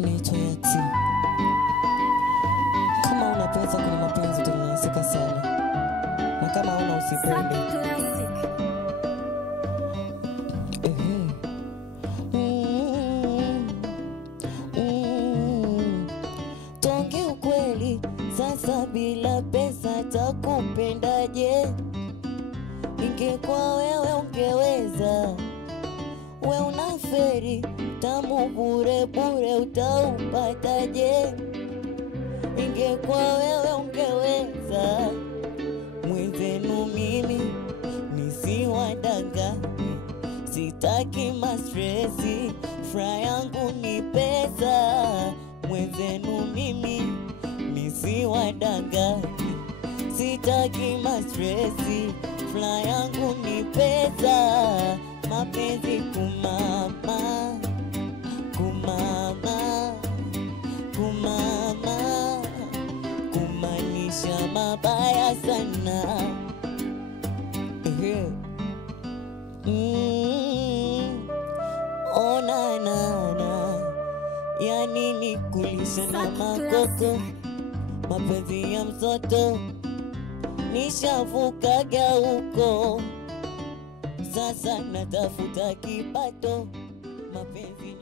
Naitwa Yati. Kama una pesa kwenye mapenzi utanyanyasika sana, na kama una usipende. Tonge ukweli, sasa bila pesa takupendaje? Ingekuwa wewe ungeweza. We unaferi tamu bure bure utaupataje? Ingekuwa wewe ungeweza. Mwenzenu mimi nisiwadanganye, sitaki mastresi, furaha yangu ni pesa. Mwenzenu mimi nisiwadanganye, sitaki mastresi, furaha yangu ni pesa. Mapenzi kumama, kumama, kumama, kumanisha mabaya sana. Ona nana, yani ni kulisha na makoko, mapenzi ya msoto nishavukaga huko. Sasa natafuta kipato, mapenzi